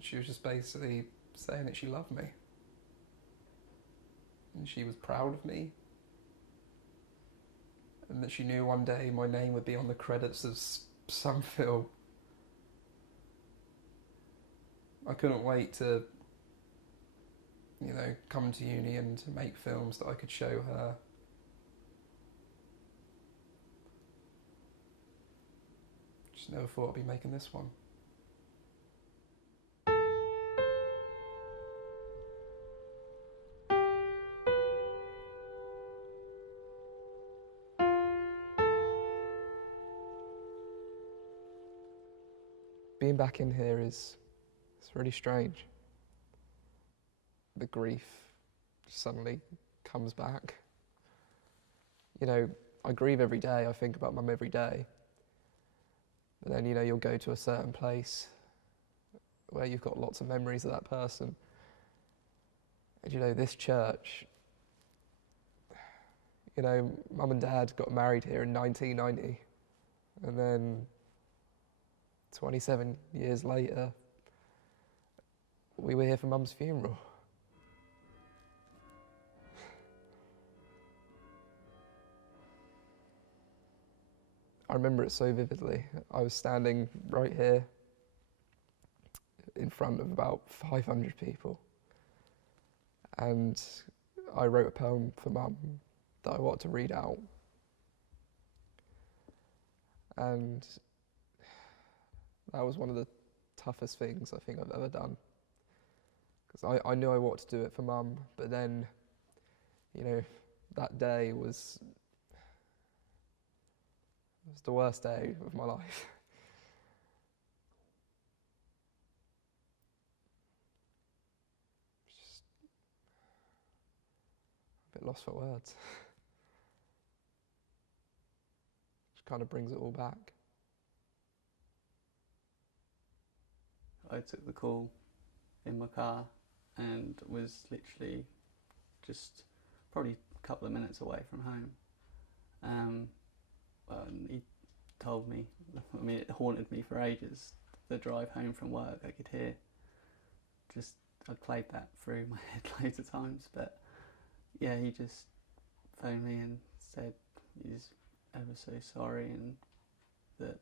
She was just basically saying that she loved me. And she was proud of me. And that she knew one day my name would be on the credits of some film. I couldn't wait to, you know, come to uni and to make films that I could show her. Just never thought I'd be making this one. Being back in here it's really strange. The grief suddenly comes back. You know, I grieve every day, I think about Mum every day. But then, you know, you'll go to a certain place where you've got lots of memories of that person. And you know, this church, you know, Mum and Dad got married here in 1990. And then 27 years later, we were here for Mum's funeral. I remember it so vividly. I was standing right here in front of about 500 people. And I wrote a poem for Mum that I wanted to read out. And that was one of the toughest things I think I've ever done. Because I knew I wanted to do it for Mum, but then, you know, that day was the worst day of my life. Just a bit lost for words. Just kind of brings it all back. I took the call in my car and was literally just probably a couple of minutes away from home. And he told me, I mean, it haunted me for ages. The drive home from work, I could hear, I played that through my head loads of times, but yeah, he just phoned me and said he's ever so sorry and that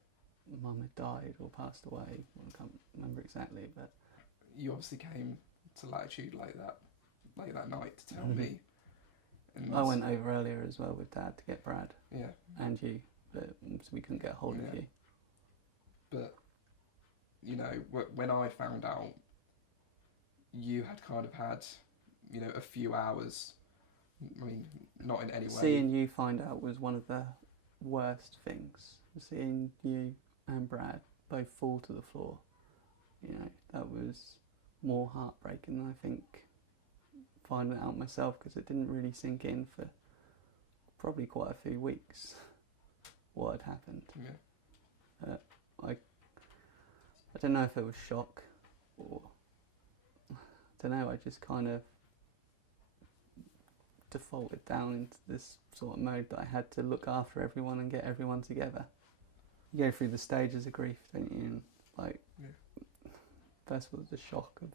Mum had died or passed away. I can't remember exactly, but You obviously came to Latitude like that night to tell me. And I went over earlier as well with Dad to get Brad. Yeah. And you, but we couldn't get hold of you. But, you know, when I found out, you had kind of had, you know, a few hours, I mean, not in any way. Seeing you find out was one of the worst things. Seeing you and Brad both fall to the floor, you know, that was more heartbreaking than I think finding it out myself, because it didn't really sink in for probably quite a few weeks what had happened. Yeah. I don't know if it was shock or I don't know, I just kind of defaulted down into this sort of mode that I had to look after everyone and get everyone together. You go through the stages of grief, don't you? And like, first of all, the shock of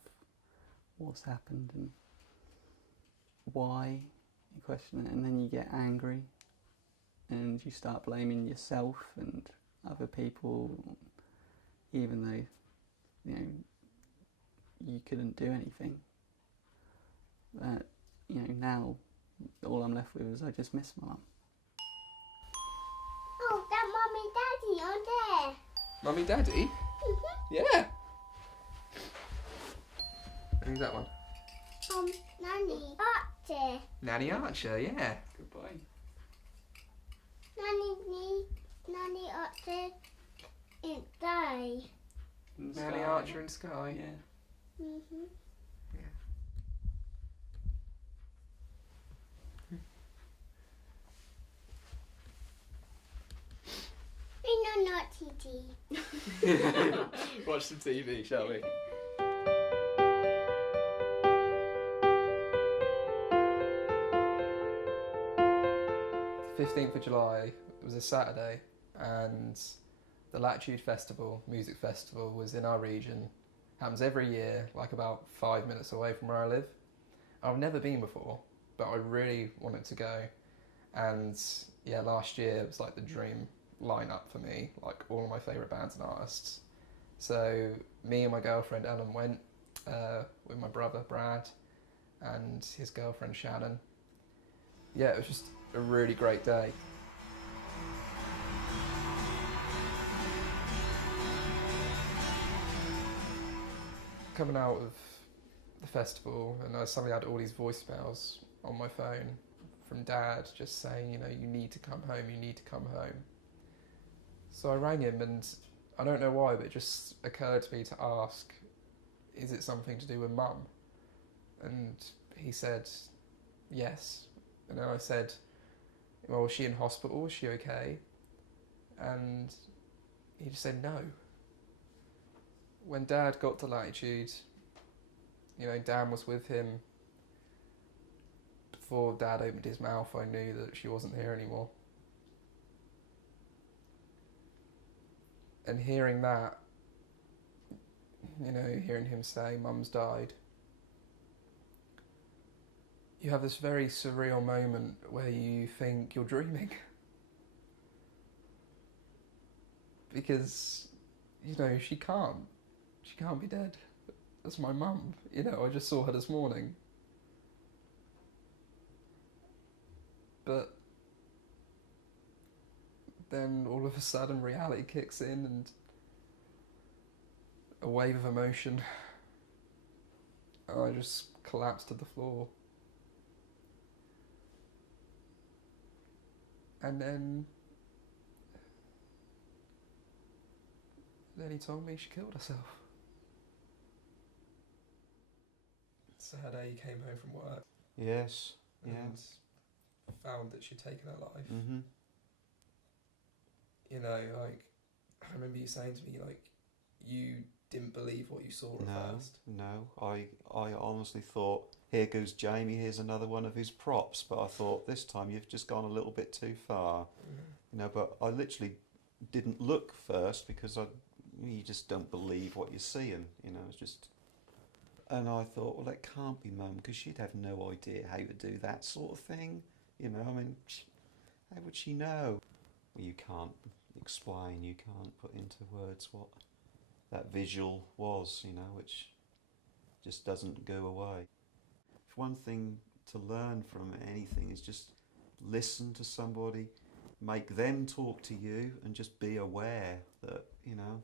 what's happened and why, you question it, and then you get angry and you start blaming yourself and other people, even though, you know, you couldn't do anything. But, you know, now all I'm left with is I just miss my mum. Oh, that Mummy Daddy on there. Mummy Daddy? Yeah. Who's that one? Nanny Archer. Nanny Archer, yeah. Goodbye. Nanny Archer in day. Nanny Archer in Sky. Yeah. Mhm. We know not TT. Watch some TV, shall we? 15th of July, it was a Saturday, and the Latitude Festival, music festival, was in our region, Happens every year, like about 5 minutes away from where I live. I've never been before, but I really wanted to go. And yeah, last year it was like the dream lineup for me, like all of my favourite bands and artists. So me and my girlfriend Ellen went with my brother Brad and his girlfriend Shannon. Yeah, it was just a really great day. Coming out of the festival, and I suddenly had all these voicemails on my phone from Dad just saying, you know, you need to come home, you need to come home. So I rang him, and I don't know why, but it just occurred to me to ask, is it something to do with Mum? And he said, yes. And then I said, well, was she in hospital? Was she okay? And he just said no. When Dad got to Latitude, you know, Dan was with him. Before Dad opened his mouth, I knew that she wasn't here anymore. And hearing that, you know, hearing him say, Mum's died, you have this very surreal moment where you think you're dreaming. Because, you know, she can't be dead. That's my mum, you know, I just saw her this morning. But then all of a sudden reality kicks in and a wave of emotion, and I just collapsed to the floor. And then he told me she killed herself. Saturday he came home from work. Yes. And Yeah. found that she'd taken her life. Mm-hmm. You know, like, I remember you saying to me, like, you didn't believe what you saw at first. No. I honestly thought, here goes Jamie, here's another one of his props. But I thought, this time you've just gone a little bit too far. Mm-hmm. You know, but I literally didn't look first because you just don't believe what you're seeing. You know, it's just... And I thought, well, that can't be Mum, because she'd have no idea how to do that sort of thing. You know, I mean, how would she know? Well, you can't explain, you can't put into words what that visual was, you know, which just doesn't go away. If one thing to learn from anything is just listen to somebody, make them talk to you, and just be aware that, you know,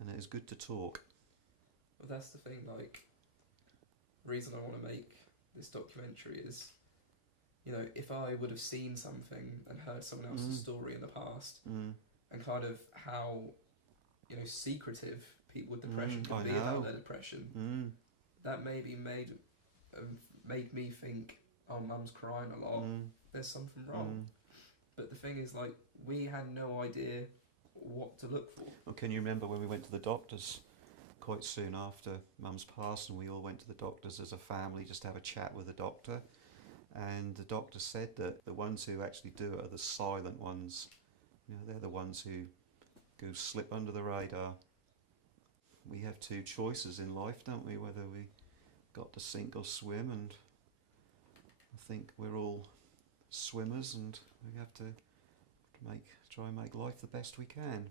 and it is good to talk. Well, that's the thing, like, the reason I want to make this documentary is, you know, if I would have seen something and heard someone else's story in the past, and kind of how, you know, secretive people with depression can be about their depression, that maybe made me think, oh, Mum's crying a lot, there's something wrong. But the thing is, like, we had no idea what to look for. Well, can you remember when we went to the doctors quite soon after Mum's passed, and we all went to the doctors as a family just to have a chat with the doctor? And the doctor said that the ones who actually do it are the silent ones. You know, they're the ones who go slip under the radar. We have two choices in life, don't we? Whether we got to sink or swim, and I think we're all swimmers, and we have to try and make life the best we can.